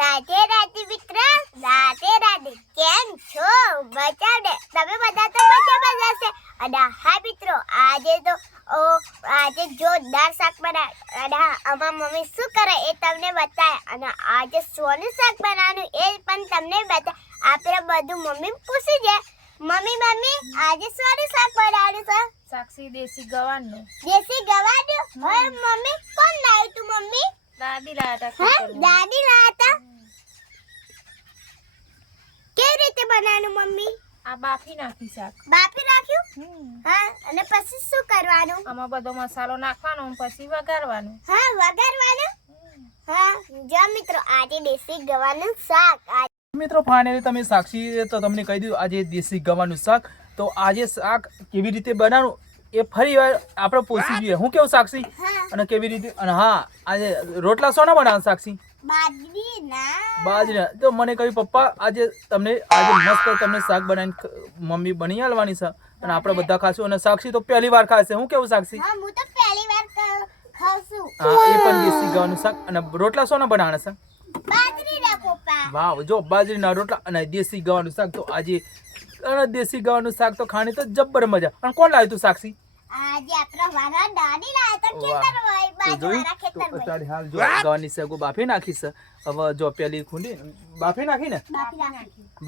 રાધે રાધે મિત્ર, રાધે રાધે. કેમ છો? બચાવડે તમે બધા તો મજામાં જ હશે. અને હા મિત્રો, આજે જોરદાર શાક બનાવ્યું. અને હા, અમાર મમ્મી શું કરે એ તમને બતાવે. અને આજે સોનું શાક બનાવવાનું એ પણ તમને બતાવે. આપણે બધું મમ્મી પૂછી જાય, મમ્મી આજે સોનું શાક બનાવવાનું છે? સાક્ષી દેશી ગવાનું. દેશી ગવાનું? હવે મમ્મી કોણ લાવ્યું તું મમ્મી? દાદી લાયા હા, હતા. દાદી લાયા હતા. કેવી રીતે બનાવવાનું મમ્મી? આ બાફી નાખી શાક. બાફી નાખ્યું? હા, અને પછી શું કરવાનું? આમાં બધો મસાલો નાખવાનો પછી વઘારવાનું. હા, વઘારવાનું. હા, જો મિત્રો, આજે દેશી ગવાનું શાક. મિત્રો ફાઇનલી તમે સાક્ષી તો તમને કહી દીધું આજે દેશી ગવાનું શાક. તો આજે શાક કેવી રીતે બનાવવું એ ફરી વાર આપણે પૂછી જોઈએ. હું કેવું સાક્ષી? અને કેવી રીતે? અને હા, આજે રોટલા સોના બનાવવા સાક્ષી? બાજરીના. તો મને કહ્યું પપ્પા આજે મસ્ત તમને શાક બનાવીને મમ્મી બની આલવાની છે અને આપણે બધા ખાશું. અને સાક્ષી તો પહેલી વાર ખાશે. હું કેવું સાક્ષી? હા, હું તો પહેલી વાર ખાઉં છું. હા, એ પણ દેશી ગવાનું શાક. અને રોટલા સોના બનાવવાના છે? બાજરીના પપ્પા. વાવ, જો બાજરીના રોટલા અને દેશી ગવાનું શાક. તો આજે દેશી ગવાનું શાક તો ખાણી તો જબ્બર મજા. અને કોણ લાવ્યું તું સાક્ષી? આજે આપણા વાળા દાદી લાયા હતા ખેતરમાં, બાજુવાળા ખેતરમાં. અત્યારે હાલ જો ગવાની શાક બાફી નાખી છે. હવે જો પેલી ખૂંડી બાફી નાખી ને,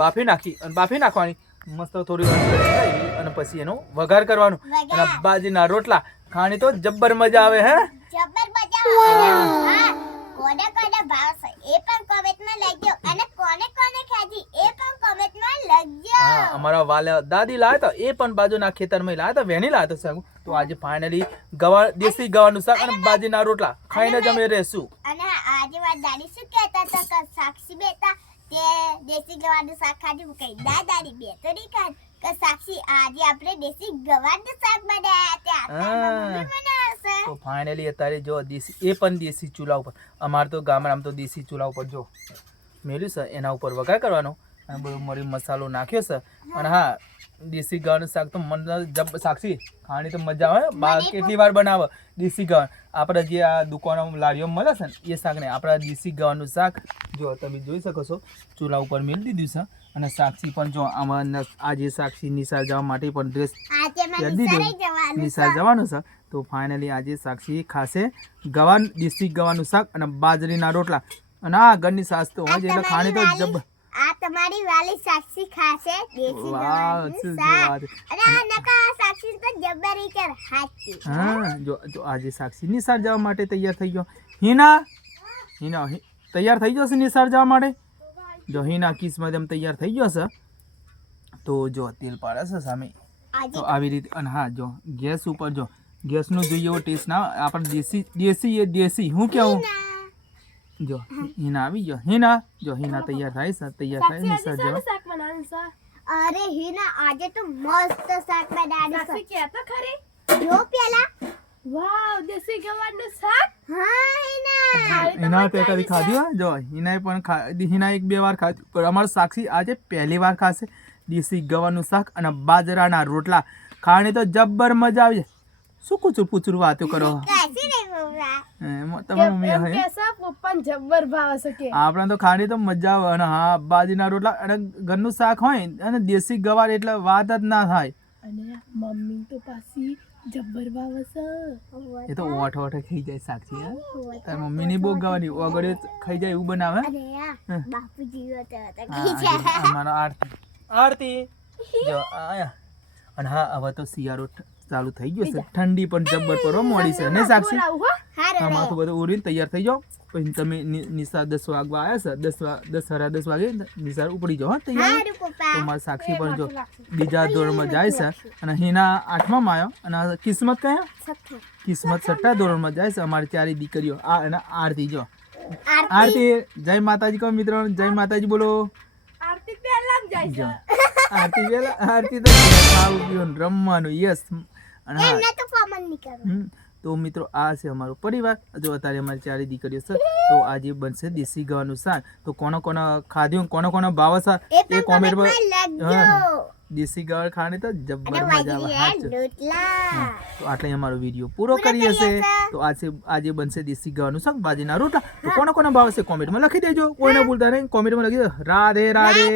બાફી નાખી અને બાફી નાખવાની મસ્ત થોડી વાર અને પછી એનો વઘાર કરવાનો. અને બાજરીના રોટલા ખાણી તો જબ્બર મજા આવે. હે, જબ્બર મજા આવે. હા, કોને કોને ભાવશે એ પણ કોમેન્ટમાં લખજો. અને કોને ખાધી એ પણ કોમેન્ટમાં લખજો. હા, અમારા વાલા દાદી લાયા હતા એ પણ બાજુના ખેતરમાં લાયા હતા, વેણી લાયા હતા શાક. તો આજે ફાઇનલી દેશી ગવાનું શાક અને બાજરીના રોટલા ખાઈને જ અમે રહેશું. અને આજે મારી દાદી શું કહેતા હતા કે સાક્ષી બેટા તે દેશી ગવાનું શાક ખાધું. કઈ દાદી બે તો નહીં ખાધું કે સાક્ષી આજે આપણે દેશી ગવાનું શાક બનાવ્યા હતા. તો ફાઇનલી અત્યારે જો દેશી એ પણ દેશી ચૂલા ઉપર, અમારે તો ગામડામાં તો દેશી ચૂલા ઉપર જો મેલ્યું છે એના ઉપર વઘાર કરવાનો અને બધો મરી મસાલો નાખ્યો છે. અને હા, દેશી ગવાનું શાક તો મને સાક્ષી ખાવાની તો મજા આવે. બા કેટલી વાર બનાવે દેશી ગવાનું. આપણે જે આ દુકાનો લારીઓ મળે છે ને એ શાક ને આપણા દેશી ગવાનું શાક જો તમે જોઈ શકો છો ચૂલા ઉપર મેળી દીધું છે. અને સાક્ષી પણ જો આમાં આજે સાક્ષી નિશાળ જવા માટે પણ ડ્રેસ પહેરી દીધો, નિશાળ જવાનું છે. તો ફાઇનલી આજે સાક્ષી ખાશે દેશી ગવાનું શાક અને બાજરીના રોટલા. અને આ ઘરની સાસ તો હોય એટલે ખાણી તો જબ. આ તમારી વાલી સાક્ષી ખાશે દેશી ગવાનું શાક. અને આ નકા સાક્ષી તો જબ્બરી કર હાચી. હા, જો આજે સાક્ષી નિશાળ જવા માટે તૈયાર થઈ ગયો. હિના તૈયાર થઈ ગયો છે નિશાળ જવા માટે. જો હિના કિસ્મત એમ તૈયાર થઈ ગયો છે. તો જો તેલ પાડે છે સામે. તો આવી રીતે. અને હા, જો ગેસ ઉપર જો ગેસનો જોઈએ એવો ટેસ્ટ ના આપણે દેશી હું કેવું. જો હિના આવી ગયો. જો હિના તૈયાર થાય છે, તૈયાર થાય નિશાળ જવા. અરે હિના આજે તો મસ્ત શાક બનાવ્યું છે. કે તો ખરી જો પેલા વાવ દેશી ગવાનું શાક. હા હિના તે કદી ખાધું? જો હિનાએ પણ હિના એક બે વાર ખાધું. પણ અમારો સાક્ષી આજે પહેલી વાર ખાશે દેશી ગવાનું શાક અને બાજરાના રોટલા. ખાણી તો જબ્બર મજા આવી. શું પૂછું વાતો કરો તમારી મમ્મી? જબ્બર ભાવ છે કે આપણે તો ખાણી તો મજા આવે. અને હા, બાજરીના રોટલા અને ઘરનું શાક હોય અને દેશી ગવાર એટલે વાત જ ના થાય. અને મમ્મી તો પાછી જબ્બર ભાવ છે. એ તો ઓઠ ખાઈ જાય સાક્ષી. તાર મમ્મી ની બહુ ગવાની ઓગળે ખાઈ જાય એવું બનાવે. અમારો આરતી જો આયા. અને હા, હવે તો શિયાળો ચાલુ થઈ ગયો છે. ઠંડી પણ જબ્બર પડવા મોડી છે ને સાક્ષી? હા, માથું બધું ઓરીને તૈયાર થઈ જાઓ. પછી તમે નિશાળ 10 વાગવા આવ્યા છે, 10 સાડા 10 વાગે નિશાળ ઉપડી જાઓ. હા, તૈયાર. તો મારી સાક્ષી પણ જો બીજા ધોરણમાં જાય છે અને હિના 8માં આવ્યો. અને કિસ્મત કયા? કિસ્મત 6થા ધોરણમાં જાય છે. અમારી ચારી દીકરીઓ અને આરતી જો. આરતી જય માતાજી કહો મિત્રો. જય માતાજી બોલો. આરતી પહેલા જ જાય છે. આરતી તો ખાવું પીવું રમવાનું. યસ. અને હા, તો મિત્રો આ છે અમારો પરિવાર. જો અત્યારે અમારી ચારી દીકરીઓ છે. તો આજે બનશે દેશી ગવાનું શાક. તો કોનો ખાધ્યું, કોનો ભાવ છે એ કોમેન્ટમાં દેશી ગળ ખાવાની તો અને જબ્બર મજા આવે વાજી હાચું. રોટલા તો આટલે અમારો વિડીયો પૂરો કરીએ છે. તો આજે બનશે દેશી ગળનું શાક બાજીના રોટલા. તો કોને કોને ભાવશે કોમેન્ટમાં લખી દેજો. કોઈને ભૂલતા નહીં, કોમેન્ટમાં લખી દો. રાધે રાધે.